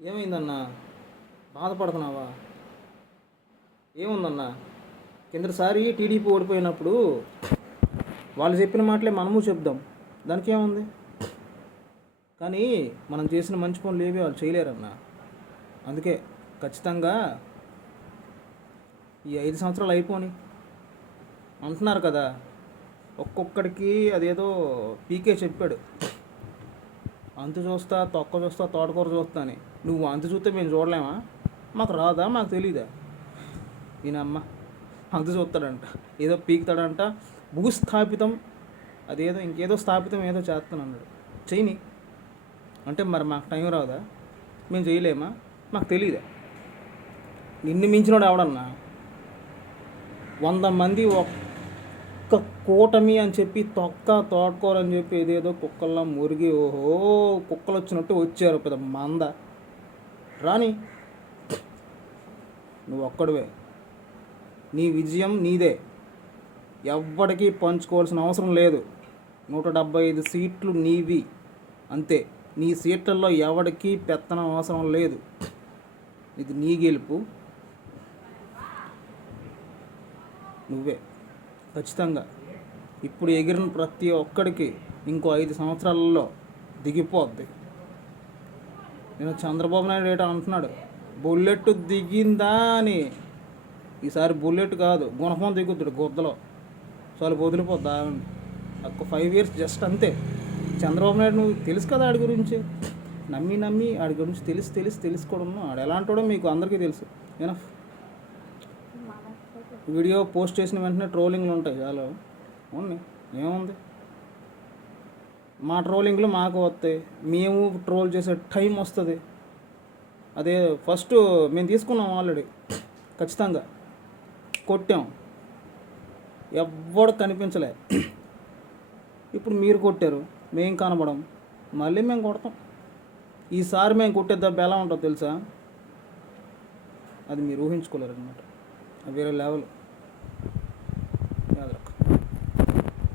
ఏమైందన్నా? బాధపడుతున్నావా? ఏముందన్నా, కిందసారి టీడీపీ ఓడిపోయినప్పుడు వాళ్ళు చెప్పిన మాటలే మనము చెప్దాం, దానికి ఏముంది. కానీ మనం చేసిన మంచి పనులు ఏవి వాళ్ళు చేయలేరన్నా. అందుకే ఖచ్చితంగా ఈ 5 సంవత్సరాలు అయిపోని అంటున్నారు కదా. ఒక్కొక్కడికి అదేదో పీకే చెప్పాడు, అంతు చూస్తా, తొక్క చూస్తా, తోటకూర చూస్తా అని. నువ్వు అంతు చూస్తే మేము చూడలేమా? మాకు రాదా? మాకు తెలీదా? ఈయనమ్మ అంతు చూస్తాడంట, ఏదో పీకుతాడంట. భూస్థాపితం అదేదో ఇంకేదో స్థాపితం ఏదో చేస్తానన్నాడు. చేయని అంటే మరి మాకు టైం రాదా? మేము చేయలేమా? మాకు తెలీదా? నిన్ను మించినోడు ఎవడన్నా? 100 మంది ఒక్క కూటమి అని చెప్పి తోటకూరని చెప్పి ఏదేదో కుక్కల్లా మురిగి ఓహో కుక్కలు వచ్చినట్టు వచ్చారు పెద్ద మంద. రాని, నువ్వు ఒక్కడివే, నీ విజయం నీదే, ఎవ్వడికి పంచుకోవాల్సిన అవసరం లేదు. 175 సీట్లు నీవి అంతే. నీ సీట్లలో ఎవడికి పెత్తనం అవసరం లేదు. ఇది నీ గెలుపు, నువ్వే ఖచ్చితంగా. ఇప్పుడు ఎగిరిన ప్రతి ఒక్కడికి ఇంకో 5 సంవత్సరాలలో దిగిపోద్ది. నేను చంద్రబాబు నాయుడు ఏటో అంటున్నాడు, బుల్లెట్ దిగిందా అని. ఈసారి బుల్లెట్ కాదు, గుణపం దిగుద్దుడు గుద్దలో. చాలు వదిలిపోద్దా ఒక 5 years జస్ట్ అంతే. చంద్రబాబు నాయుడు నువ్వు తెలుసు కదా ఆడి గురించి, నమ్మి ఆడి గురించి తెలుసుకోవడం. ఆడు ఎలాంటాడో మీకు అందరికీ తెలుసు. నేను వీడియో పోస్ట్ చేసిన వెంటనే ట్రోలింగ్లు ఉంటాయి, చాలా ఉన్నాయి. ఏముంది, మా ట్రోలింగ్లు మాకు వస్తాయి, మేము ట్రోల్ చేసే టైం వస్తుంది. అదే ఫస్ట్ మేము తీసుకున్నాం ఆల్రెడీ, ఖచ్చితంగా కొట్టాం, ఎవ్వడు కనిపించలే. ఇప్పుడు మీరు కొట్టారు, మేం కనబడం, మళ్ళీ మేము కొడతాం. ఈసారి మేము కొట్టే దెబ్బ ఎలా ఉంటుందో తెలుసా? అది మీరు ఊహించుకోలేరు అనమాట. వేరే లెవెల్.